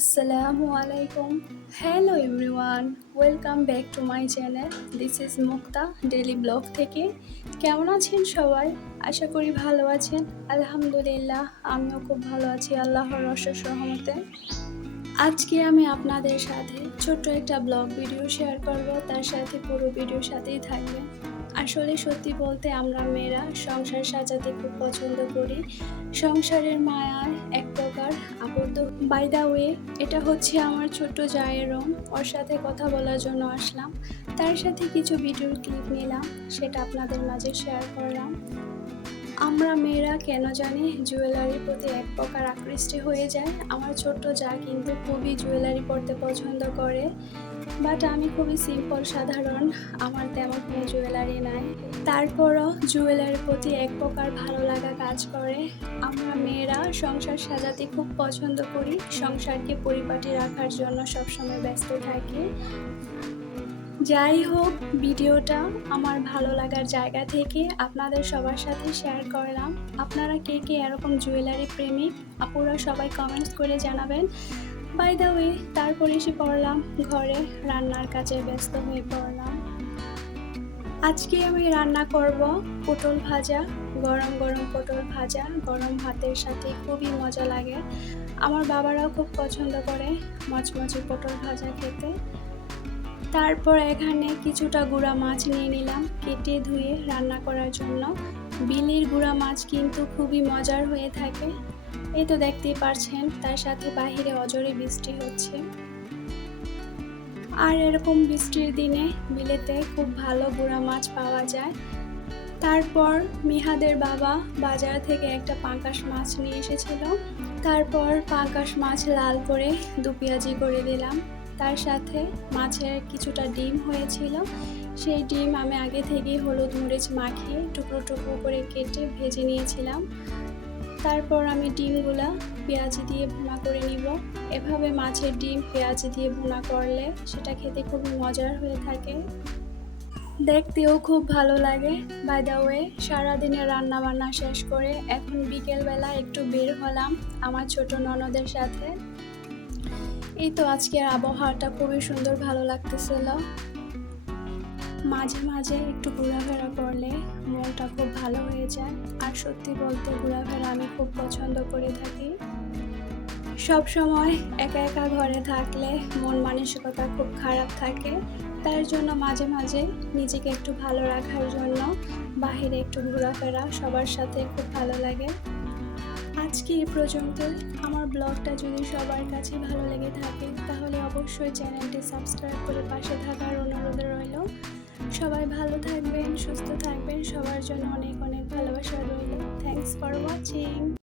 আসসালামু আলাইকুম। Hello everyone welcome back to my channel this is Mukta daily blog থেকে। কেমন আছেন সবাই? আশা করি ভালো আছেন। আলহামদুলিল্লাহ, আমিও খুব ভালো আছি আল্লাহর অশেষ রহমতে। আজকে আমি আপনাদের সাথে ছোট্ট একটা ব্লগ ভিডিও শেয়ার করব। তার সাথে পুরো ভিডিওর সাথেই থাকবে আসলে সত্যি বলতে আমরা মেয়েরা সংসার সাজাতে খুব পছন্দ করি। সংসারের মায়ার এক প্রকার, আবদ্ধ। বাই দা ওয়ে এটা হচ্ছে আমার ছোট্ট জায়ের রং ওর সাথে কথা বলার জন্য আসলাম। তার সাথে কিছু ভিডিওর ক্লিপ নিলাম, সেটা আপনাদের মাঝে শেয়ার করলাম। আমরা মেয়েরা কেন জানি জুয়েলারির প্রতি এক প্রকার আকৃষ্ট হয়ে যায়। আমার ছোট্ট যা কিন্তু খুবই জুয়েলারি পরতে পছন্দ করে বাট আমি খুবই সিম্পল সাধারণ। আমার তেমন কোনো জুয়েলারি নাই। তারপরও জুয়েলারির প্রতি এক প্রকার ভালো লাগা কাজ করে। আমরা মেয়েরা সংসার সাজাতে খুব পছন্দ করি। সংসারকে পরিপাটি রাখার জন্য সবসময় ব্যস্ত থাকি। যাই হোক ভিডিওটা আমার ভালো লাগার জায়গা থেকে আপনাদের সবার সাথে শেয়ার করলাম। আপনারা কে কে এরকম জুয়েলারি প্রেমিক আপুরা সবাই কমেন্টস করে জানাবেন। বাই দ্য ওয়ে তারপর এসে পড়লাম ঘরে, রান্নার কাজে ব্যস্ত হয়ে পড়লাম। আজকে আমি রান্না করব পটল ভাজা, গরম গরম পটল ভাজা, গরম ভাতের সাথে খুবই মজা লাগে। আমার বাবারাও খুব পছন্দ করে মচমচে পটল ভাজা খেতে। তারপর এখানে কিছুটা গুঁড়া মাছ নিয়ে নিলাম, কেটে ধুয়ে রান্না করার জন্য। বিলির গুঁড়া মাছ কিন্তু খুবই মজার হয়ে থাকে। এই তো দেখতেই পারছেন, তার সাথে বাহিরে অজরে বৃষ্টি হচ্ছে। আর এরকম বৃষ্টির দিনে বিলেতে খুব ভালো গুঁড়া মাছ পাওয়া যায়। তারপর মিহাদের বাবা বাজার থেকে একটা পাঙ্কাশ মাছ নিয়ে এসেছিল। তারপর পাঙ্কাশ মাছ লাল করে দু পেঁয়াজি করে দিলাম। তার সাথে মাছের কিছুটা ডিম হয়েছিল। সেই ডিম আমি আগে থেকেই হলুদ মরিচ মাখিয়ে টুকরো টুকরো করে কেটে ভেজে নিয়েছিলাম। তারপর আমি ডিমগুলা পেঁয়াজ দিয়ে ভুনা করে নিব। এভাবে মাছের ডিম পেঁয়াজ দিয়ে ভুনা করলে সেটা খেতে খুব মজার হয়ে থাকে। দেখতেও খুব ভালো লাগে। বাই দ্য ওয়ে সারাদিনের রান্না বান্না শেষ করে এখন বিকেলবেলা একটু বের হলাম আমার ছোট ননদের সাথে। এই তো আজকের আবহাওয়াটা খুবই সুন্দর, ভালো লাগতেছিল। মাঝে মাঝে একটু ঘোরাফেরা করলে মনটা খুব ভালো হয়ে যায়। আর সত্যি বলতে ঘোরাফেরা আমি খুব পছন্দ করে থাকি। সব সময় একা একা ঘরে থাকলে মন মানসিকতা খুব খারাপ থাকে। তার জন্য মাঝে মাঝে নিজেকে একটু ভালো রাখার জন্য বাহিরে একটু ঘোরাফেরা সবার সাথে খুব ভালো লাগে। আজকে এই পর্যন্ত আমার ব্লগটা যদি সবার কাছে ভালো লেগে থাকে, তাহলে অবশ্যই চ্যানেলটি সাবস্ক্রাইব করে পাশে থাকার অনুরোধ রইল। সবাই ভালো থাকবেন, সুস্থ থাকবেন, সবার জন্য অনেক অনেক ভালোবাসা রইল। Thanks for watching